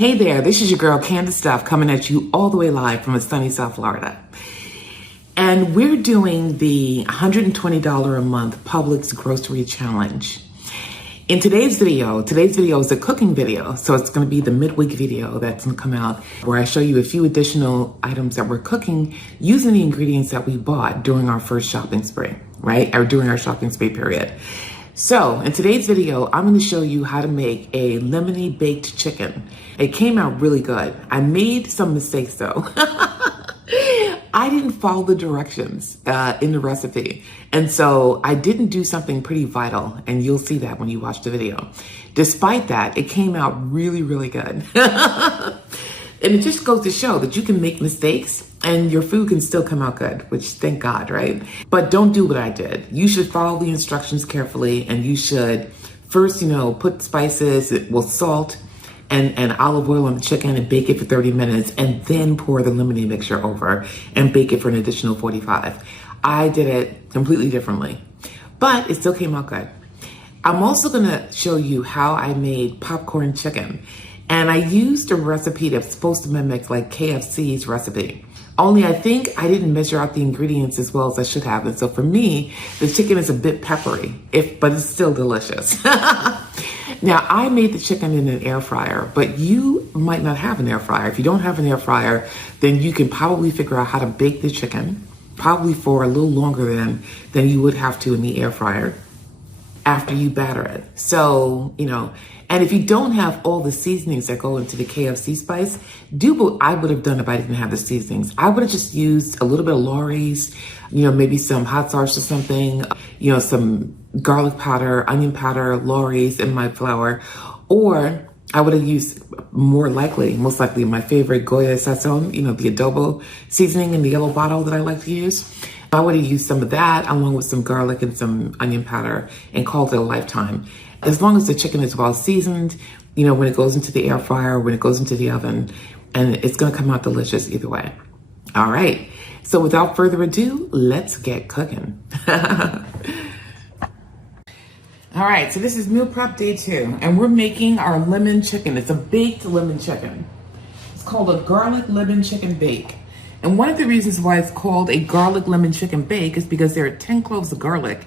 Hey there, this is your girl Candace Stuff coming at you all the way live from a sunny South Florida. And we're doing the $120 a month Publix grocery challenge. In today's video is a cooking video, so it's going to be the midweek video that's going to come out where I show you a few additional items that we're cooking using the ingredients that we bought during our first shopping spree, right? Or during our shopping spree period. So in today's video, I'm going to show you how to make a lemony baked chicken. It came out really good. I made some mistakes though. I didn't follow the directions in the recipe. And so I didn't do something pretty vital, and you'll see that when you watch the video. Despite that, it came out really, really good. And it just goes to show that you can make mistakes and your food can still come out good, which thank God, right? But don't do what I did. You should follow the instructions carefully, and you should first, put spices, salt, and olive oil on the chicken and bake it for 30 minutes, and then pour the lemony mixture over and bake it for an additional 45. I did it completely differently, but it still came out good. I'm also gonna show you how I made popcorn chicken. And I used a recipe that's supposed to mimic like KFC's recipe. Only I think I didn't measure out the ingredients as well as I should have. And so for me, the chicken is a bit peppery, but it's still delicious. Now, I made the chicken in an air fryer, but you might not have an air fryer. If you don't have an air fryer, then you can probably figure out how to bake the chicken, probably for a little longer than you would have to in the air fryer after you batter it. So, and if you don't have all the seasonings that go into the KFC spice, do what I would have done if I didn't have the seasonings. I would have just used a little bit of Lawry's, maybe some hot sauce or something, some garlic powder, onion powder, Lawry's in my flour, or I would have used most likely my favorite Goya Sazon, the adobo seasoning in the yellow bottle that I like to use. I would have used some of that along with some garlic and some onion powder and called it a lifetime. As long as the chicken is well seasoned, when it goes into the air fryer, when it goes into the oven, and it's gonna come out delicious either way. All right, so without further ado, let's get cooking. All right, so this is meal prep day 2, and we're making our lemon chicken. It's a baked lemon chicken. It's called a garlic lemon chicken bake. And one of the reasons why it's called a garlic lemon chicken bake is because there are 10 cloves of garlic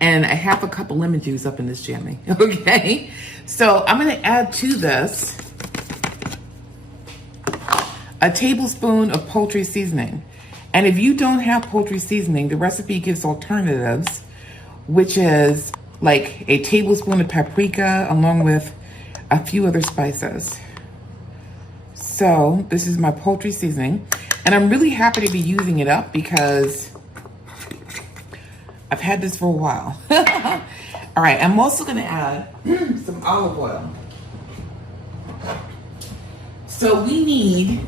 and a half a cup of lemon juice up in this jammy, okay? So I'm gonna add to this a tablespoon of poultry seasoning. And if you don't have poultry seasoning, the recipe gives alternatives, which is like a tablespoon of paprika along with a few other spices. So this is my poultry seasoning. And I'm really happy to be using it up because I've had this for a while. All right, I'm also gonna add some olive oil. So we need,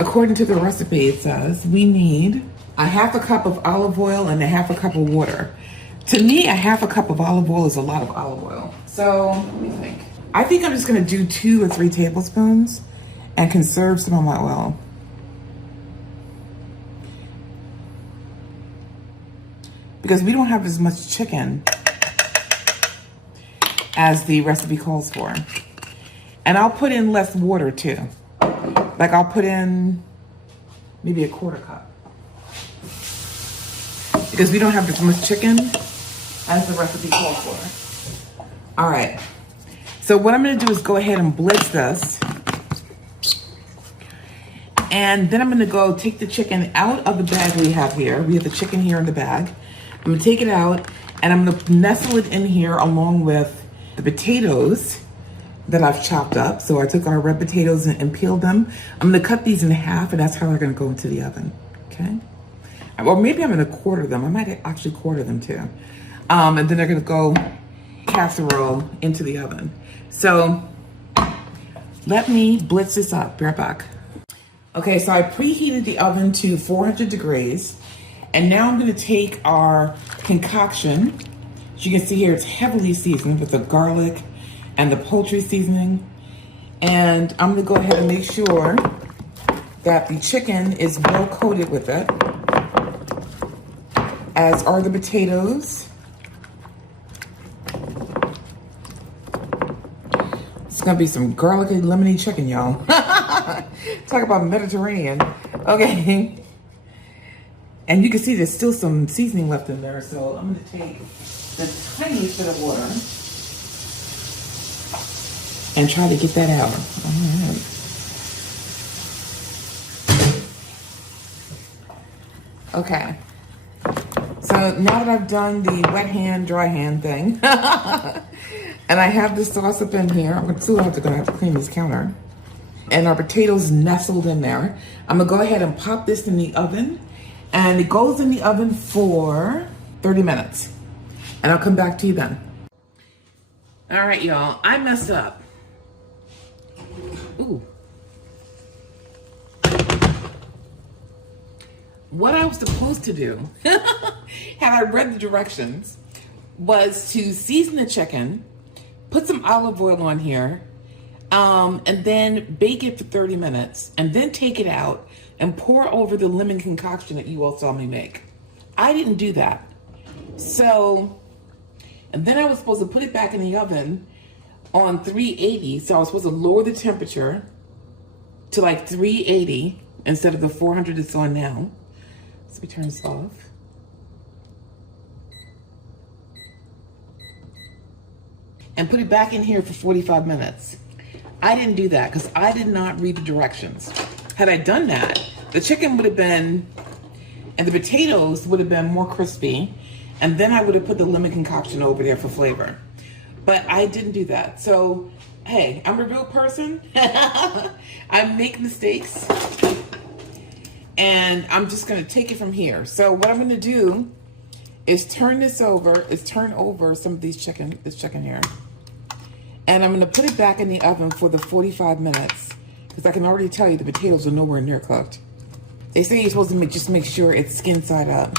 according to the recipe, it says we need a half a cup of olive oil and a half a cup of water. To me, a half a cup of olive oil is a lot of olive oil. So let me think. I think I'm just gonna do 2 or 3 tablespoons and conserve some of my oil. Because we don't have as much chicken as the recipe calls for. And I'll put in less water too. Like I'll put in maybe a 1/4 cup. Because we don't have as much chicken as the recipe calls for. All right. So what I'm gonna do is go ahead and blitz this. And then I'm gonna go take the chicken out of the bag we have here. We have the chicken here in the bag. I'm gonna take it out and I'm gonna nestle it in here along with the potatoes that I've chopped up. So I took our red potatoes and peeled them. I'm gonna cut these in half, and that's how they're gonna go into the oven, okay? Or maybe I'm gonna quarter them. I might actually quarter them too. And then they're gonna go casserole into the oven. So let me blitz this up, be right back. Okay, so I preheated the oven to 400 degrees. And now I'm gonna take our concoction. As you can see here, it's heavily seasoned with the garlic and the poultry seasoning. And I'm gonna go ahead and make sure that the chicken is well coated with it, as are the potatoes. gonna be some garlic and lemony chicken, y'all. Talk about Mediterranean. Okay. And you can see there's still some seasoning left in there, so I'm gonna take the tiniest bit of water and try to get that out. All right. Okay. So now that I've done the wet hand, dry hand thing, and I have the sauce up in here, I'm still gonna have to clean this counter. And our potatoes nestled in there. I'm gonna go ahead and pop this in the oven, and it goes in the oven for 30 minutes. And I'll come back to you then. All right, y'all, I messed up. Ooh. What I was supposed to do, had I read the directions, was to season the chicken, put some olive oil on here, and then bake it for 30 minutes, and then take it out and pour over the lemon concoction that you all saw me make. I didn't do that. So, and then I was supposed to put it back in the oven on 380. So I was supposed to lower the temperature to like 380 instead of the 400 it's on now. Let me turn this off. And put it back in here for 45 minutes. I didn't do that because I did not read the directions. Had I done that, the chicken would have been, and the potatoes would have been more crispy, and then I would have put the lemon concoction over there for flavor. But I didn't do that. So, hey, I'm a real person. I make mistakes. And I'm just gonna take it from here. So what I'm gonna do is turn over some of this chicken here. And I'm gonna put it back in the oven for the 45 minutes. Because I can already tell you the potatoes are nowhere near cooked. They say you're supposed to just make sure it's skin side up.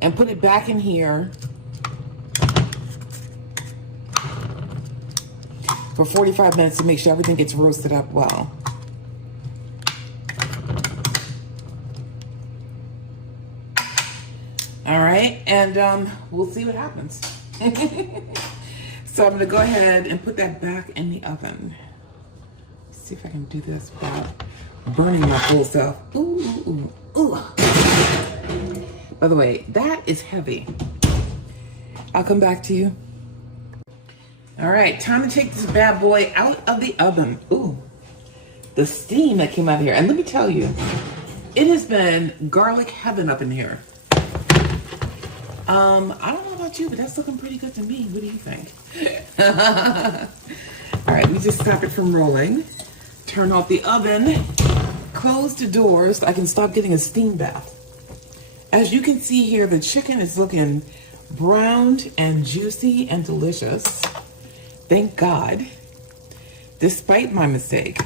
And put it back in here for 45 minutes to make sure everything gets roasted up well. All right, and we'll see what happens. So I'm gonna go ahead and put that back in the oven. Let's see if I can do this without burning my full self. Ooh, ooh, ooh. By the way, that is heavy. I'll come back to you. All right, time to take this bad boy out of the oven. Ooh, the steam that came out of here. And let me tell you, it has been garlic heaven up in here. I don't know about you, but that's looking pretty good to me. What do you think? All right, we just stop it from rolling. Turn off the oven. Close the doors so I can stop getting a steam bath. As you can see here, the chicken is looking browned and juicy and delicious. Thank God, despite my mistake.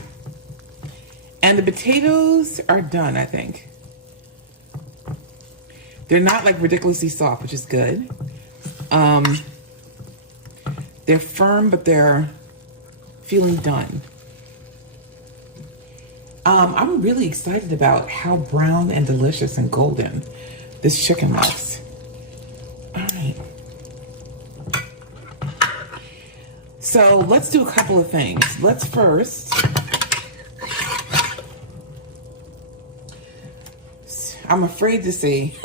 And the potatoes are done, I think. They're not like ridiculously soft, which is good. They're firm, but they're feeling done. I'm really excited about how brown and delicious and golden this chicken looks. All right. So let's do a couple of things. Let's first, I'm afraid to see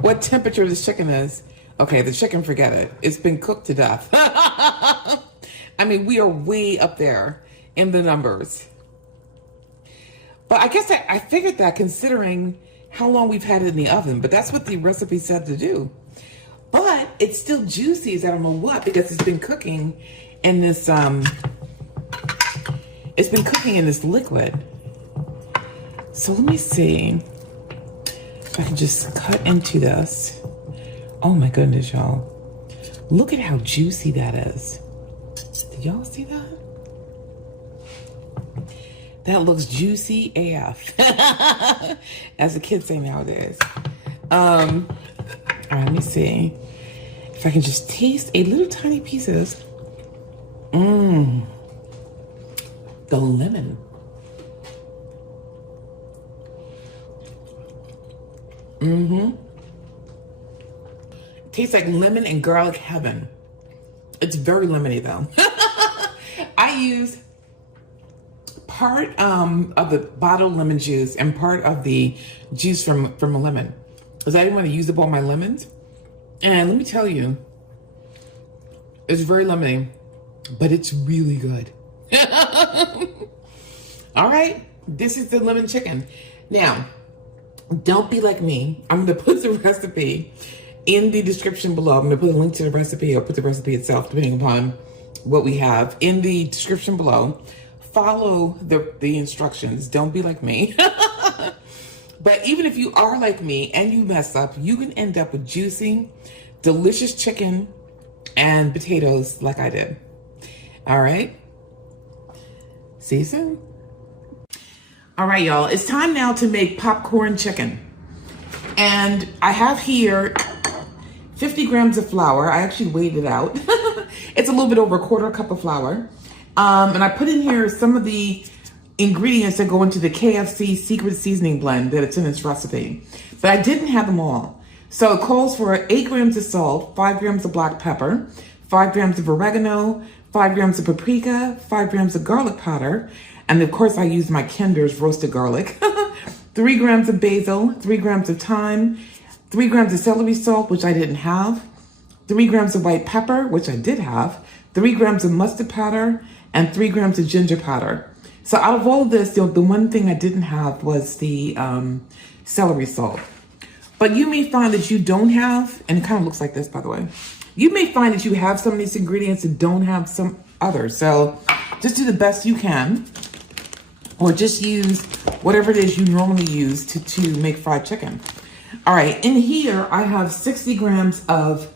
what temperature this chicken is. Okay, the chicken, forget it. It's been cooked to death. I mean, we are way up there in the numbers. But I guess I figured that considering how long we've had it in the oven, but that's what the recipe said to do. But it's still juicy as I don't know what, because it's been cooking in this, liquid. So let me see if I can just cut into this. Oh my goodness, y'all. Look at how juicy that is. Did y'all see that? That looks juicy AF. As the kids say nowadays. All right, let me see if I can just taste a little tiny pieces. The lemon. Tastes like lemon and garlic heaven. It's very lemony though. I use part of the bottled lemon juice and part of the juice from a lemon, because I didn't want to use up all my lemons. And let me tell you, it's very lemony, but it's really good. All right, this is the lemon chicken. Now, don't be like me. I'm going to put the recipe in the description below. I'm going to put a link to the recipe, or put the recipe itself, depending upon what we have, in the description below. Follow the instructions. Don't be like me. But even if you are like me and you mess up, you can end up with juicy, delicious chicken and potatoes like I did. All right. See you soon. All right, y'all. It's time now to make popcorn chicken. And I have here 50 grams of flour. I actually weighed it out. It's a little bit over a quarter cup of flour. And I put in here some of the ingredients that go into the KFC secret seasoning blend that it's in this recipe. But I didn't have them all. So it calls for 8 grams of salt, 5 grams of black pepper, 5 grams of oregano, 5 grams of paprika, 5 grams of garlic powder. And of course I used my Kinder's roasted garlic. 3 grams of basil, 3 grams of thyme, 3 grams of celery salt, which I didn't have, 3 grams of white pepper, which I did have, 3 grams of mustard powder, and 3 grams of ginger powder. So out of all of this, the one thing I didn't have was the celery salt. But you may find that you don't have, and it kind of looks like this, by the way. You may find that you have some of these ingredients and don't have some others. So just do the best you can, or just use whatever it is you normally use to make fried chicken. All right, in here, I have 60 grams of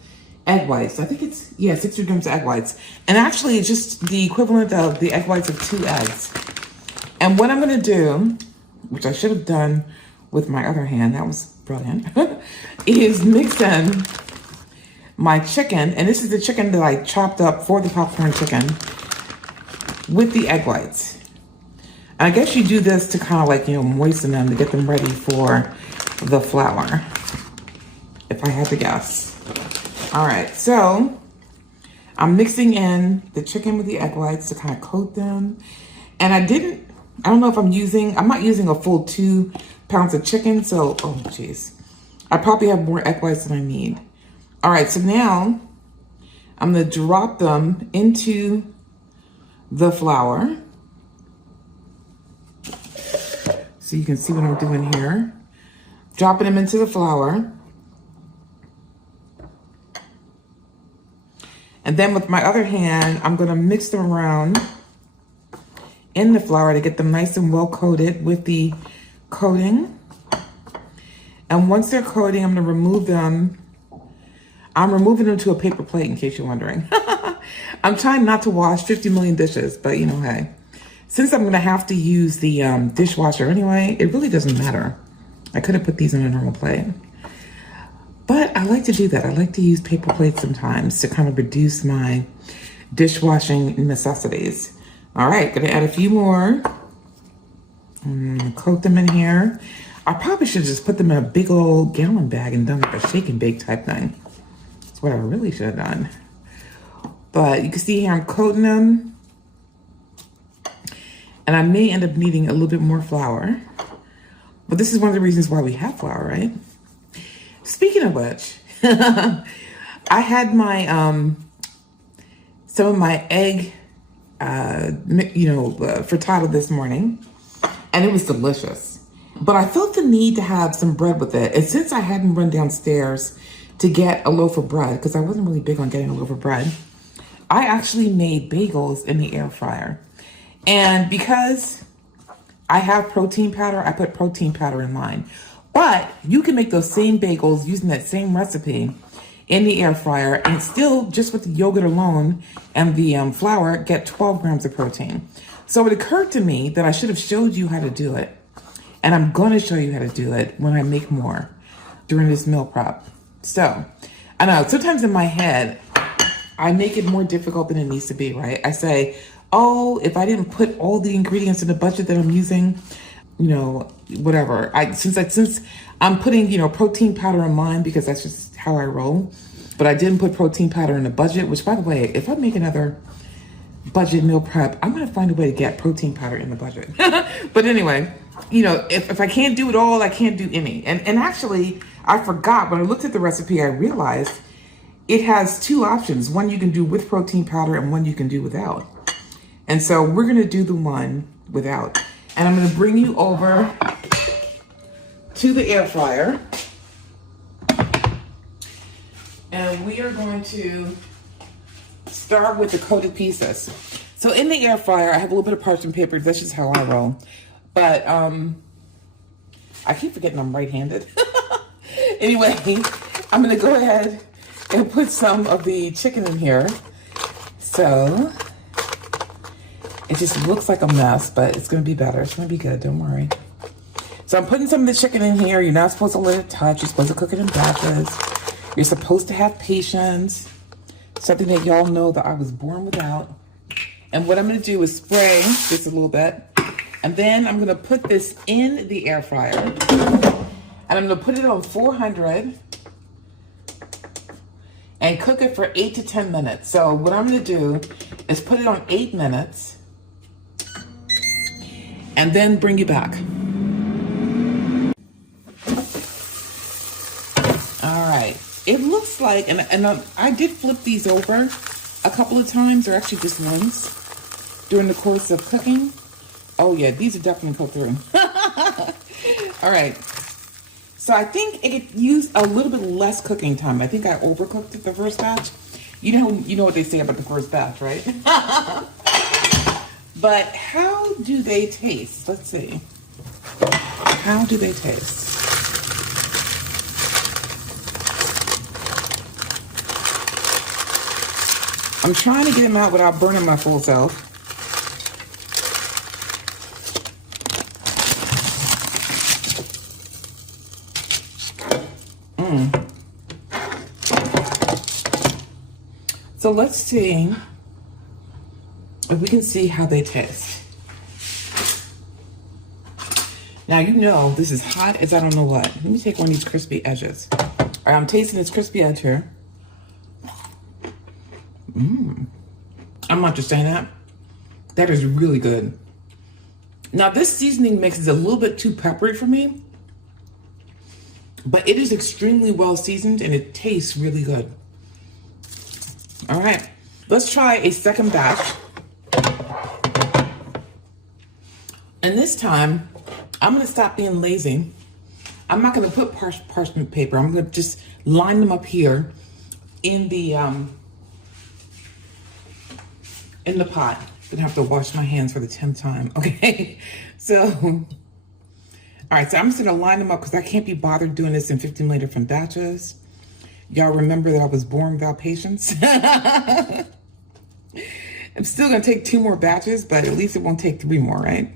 egg whites. I think it's, 60 grams of egg whites. And actually, it's just the equivalent of the egg whites of 2 eggs. And what I'm gonna do, which I should have done with my other hand, that was brilliant, is mix in my chicken, and this is the chicken that I chopped up for the popcorn chicken, with the egg whites. And I guess you do this to kind of like, moisten them to get them ready for the flour, if I had to guess. All right, so I'm mixing in the chicken with the egg whites to kind of coat them. And I don't know if I'm not using a full 2 pounds of chicken, so, oh geez. I probably have more egg whites than I need. All right, so now I'm gonna drop them into the flour. So you can see what I'm doing here. Dropping them into the flour. And then with my other hand, I'm gonna mix them around in the flour to get them nice and well coated with the coating. And once they're coating, I'm gonna remove them. I'm removing them to a paper plate, in case you're wondering. I'm trying not to wash 50 million dishes, but hey. Since I'm gonna have to use the dishwasher anyway, it really doesn't matter. I could have put these on a normal plate. But I like to do that. I like to use paper plates sometimes to kind of reduce my dishwashing necessities. All right, gonna add a few more. Coat them in here. I probably should just put them in a big old gallon bag and done like a shake and bake type thing. That's what I really should have done. But you can see here I'm coating them. And I may end up needing a little bit more flour. But this is one of the reasons why we have flour, right? Speaking of which, I had my, some of my egg, frittata this morning, and it was delicious. But I felt the need to have some bread with it. And since I hadn't run downstairs to get a loaf of bread, because I wasn't really big on getting a loaf of bread, I actually made bagels in the air fryer. And because I have protein powder, I put protein powder in mine. But you can make those same bagels using that same recipe in the air fryer, and still, just with the yogurt alone and the flour, get 12 grams of protein. So it occurred to me that I should have showed you how to do it. And I'm going to show you how to do it when I make more during this meal prep. So, I know, sometimes in my head, I make it more difficult than it needs to be, right? I say, oh, if I didn't put all the ingredients in the budget that I'm using, whatever. Since I'm putting, protein powder in mine because that's just how I roll. but I didn't put protein powder in the budget, which by the way, if I make another budget meal prep, I'm gonna find a way to get protein powder in the budget. But anyway, you know, if I can't do it all, I can't do any. And actually, I forgot, when I looked at the recipe, I realized it has two options. One you can do with protein powder and one you can do without. And so we're gonna do the one without. And I'm gonna bring you over to the air fryer. And we are going to start with the coated pizzas. So in the air fryer, I have a little bit of parchment paper. That's just how I roll. But I keep forgetting I'm right-handed. Anyway, I'm gonna go ahead and put some of the chicken in here. So it just looks like a mess, but it's gonna be better. It's gonna be good, don't worry. So I'm putting some of the chicken in here. You're not supposed to let it touch. You're supposed to cook it in batches. You're supposed to have patience. Something that y'all know that I was born without. And what I'm gonna do is spray just a little bit. And then I'm gonna put this in the air fryer. And I'm gonna put it on 400 and cook it for 8 to 10 minutes. So what I'm gonna do is put it on 8 minutes and then bring you back. All right, it looks like, and I did flip these over a couple of times, or actually just once, during the course of cooking. Oh yeah, these are definitely cooked through. All right, so I think it used a little bit less cooking time. I think I overcooked it the first batch. You know what they say about the first batch, right? But how do they taste? Let's see. How do they taste? I'm trying to get them out without burning my full self. So let's see if we can see how they taste. Now, you know, this is hot as I don't know what. Let me take one of these crispy edges. All right, I'm tasting this crispy edge here. I'm not just saying that. That is really good. Now, this seasoning mix is a little bit too peppery for me, but it is extremely well seasoned and it tastes really good. All right, let's try a second batch. And this time, I'm gonna stop being lazy. I'm not gonna put parchment paper. I'm gonna just line them up here in the pot. Gonna have to wash my hands for the 10th time, okay? So, all right, so I'm just gonna line them up because I can't be bothered doing this in 15 million different batches. Y'all remember that I was born without patience? I'm still gonna take 2 more batches, but at least it won't take 3 more, right?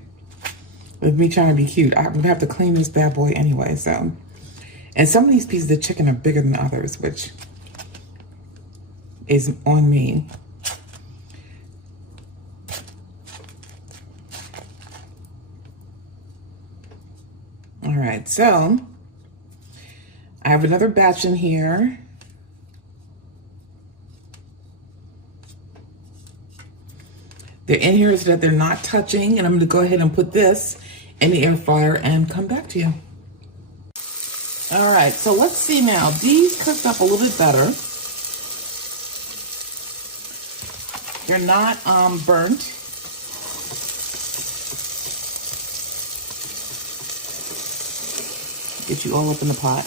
With me trying to be cute, I'm gonna have to clean this bad boy anyway, so. And some of these pieces of chicken are bigger than others, which is on me. All right, so I have another batch in here. They're in here so that they're not touching, and I'm gonna go ahead and put this in the air fryer and come back to you. All right, so let's see now. These cooked up a little bit better. They're not burnt. Get you all up in the pot.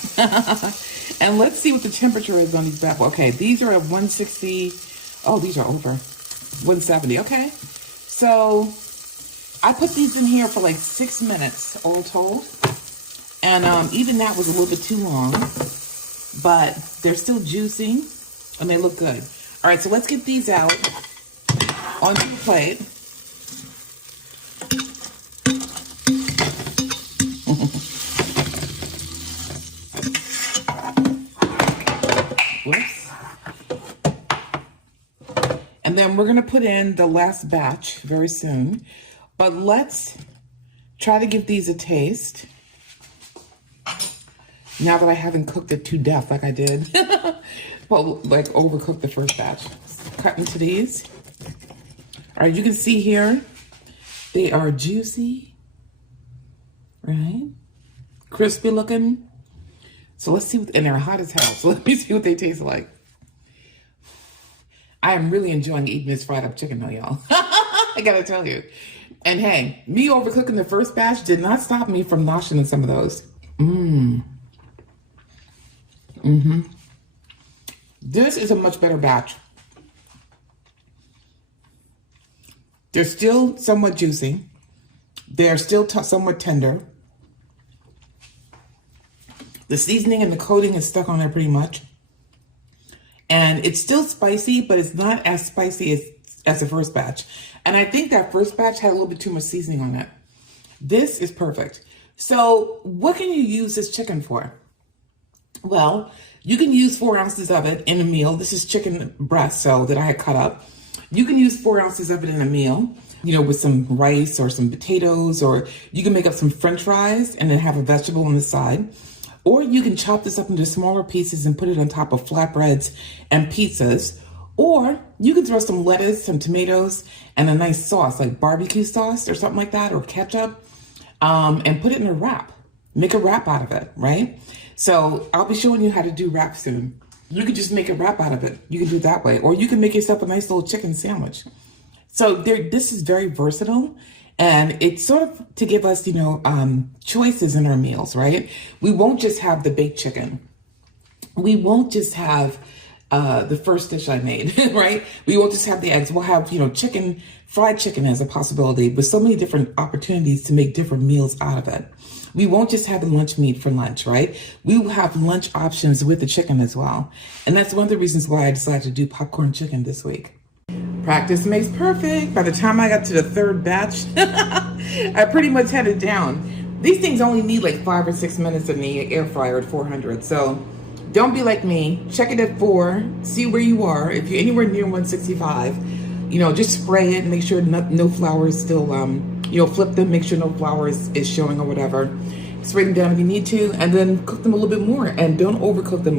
And let's see what the temperature is on these bad boys. Okay, these are at 160. Oh, these are over 170. Okay, so I put these in here for like 6 minutes all told, and even that was a little bit too long, but they're still juicy and they look good. All right, so let's get these out onto the plate. Whoops. And then we're gonna put in the last batch very soon, but let's try to give these a taste. Now that I haven't cooked it to death like I did. Well, like overcooked the first batch. Cut into these. All right, you can see here, they are juicy, right? Crispy looking. So let's see, and they're hot as hell. So let me see what they taste like. I am really enjoying eating this fried up chicken though, y'all. I gotta tell you. And hey, me overcooking the first batch did not stop me from noshing some of those. This is a much better batch. They're still somewhat juicy. They're still somewhat tender. The seasoning and the coating is stuck on there pretty much. And it's still spicy, but it's not as spicy as the first batch. And I think that first batch had a little bit too much seasoning on it. This is perfect. So what can you use this chicken for? Well, you can use 4 ounces of it in a meal. This is chicken breast, so that I had cut up. You can use 4 ounces of it in a meal, you know, with some rice or some potatoes, or you can make up some French fries and then have a vegetable on the side. Or you can chop this up into smaller pieces and put it on top of flatbreads and pizzas. Or you can throw some lettuce, some tomatoes, and a nice sauce like barbecue sauce or something like that, or ketchup, and put it in a wrap. Make a wrap out of it, right? So I'll be showing you how to do wrap soon. You can just make a wrap out of it. You can do it that way. Or you can make yourself a nice little chicken sandwich. So this is very versatile. And it's sort of to give us, you know, choices in our meals, right? We won't just have the baked chicken. We won't just have the first dish I made, right? We won't just have the eggs. We'll have, you know, chicken, fried chicken as a possibility, with so many different opportunities to make different meals out of it. We won't just have the lunch meat for lunch, right? We will have lunch options with the chicken as well. And that's one of the reasons why I decided to do popcorn chicken this week. Practice makes perfect. By the time I got to the third batch, I pretty much had it down. These things only need like 5 or 6 minutes in the air fryer at 400. So don't be like me. Check it at 4. See where you are. If you're anywhere near 165, you know, just spray it and make sure no flour is still, you know, flip them, make sure no flour is showing or whatever. Spray them down if you need to, and then cook them a little bit more. And don't overcook them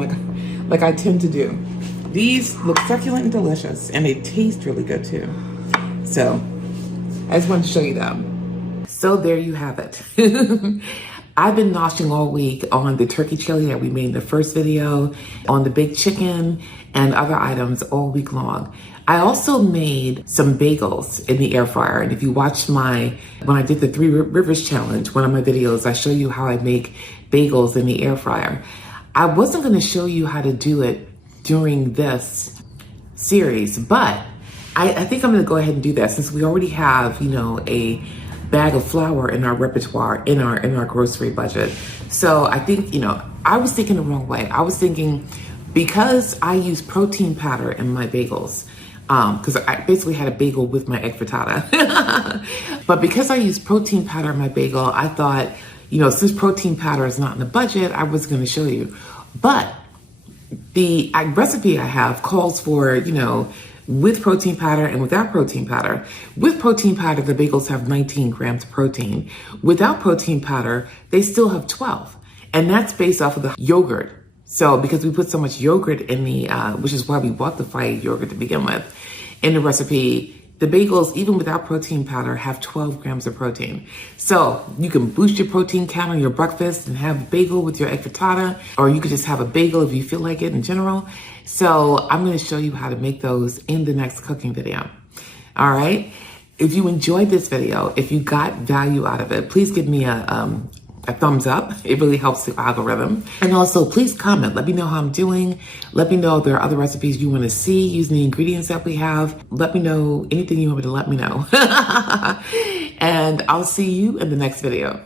like I tend to do. These look succulent and delicious, and they taste really good too. So I just wanted to show you them. So there you have it. I've been noshing all week on the turkey chili that we made in the first video, on the baked chicken, and other items all week long. I also made some bagels in the air fryer. And if you watched when I did the 3 Rivers challenge, one of my videos, I show you how I make bagels in the air fryer. I wasn't gonna show you how to do it during this series, but I think I'm gonna go ahead and do that since we already have, you know, a bag of flour in our repertoire, in our grocery budget. So I think, you know, I was thinking the wrong way. I was thinking, because I use protein powder in my bagels, because I basically had a bagel with my egg frittata. But because I use protein powder in my bagel, I thought, you know, since protein powder is not in the budget, I was gonna show you. But the recipe I have calls for, you know, with protein powder and without protein powder. With protein powder, the bagels have 19 grams of protein. Without protein powder, they still have 12. And that's based off of the yogurt. So because we put so much yogurt in the, which is why we bought the Fire yogurt to begin with, in the recipe, the bagels, even without protein powder, have 12 grams of protein. So you can boost your protein count on your breakfast and have a bagel with your egg frittata, or you could just have a bagel if you feel like it in general. So I'm gonna show you how to make those in the next cooking video. All right? If you enjoyed this video, if you got value out of it, please give me a thumbs up. It really helps the algorithm. And also, please comment. Let me know how I'm doing. Let me know if there are other recipes you want to see using the ingredients that we have. Let me know anything you want me to let me know. And I'll see you in the next video.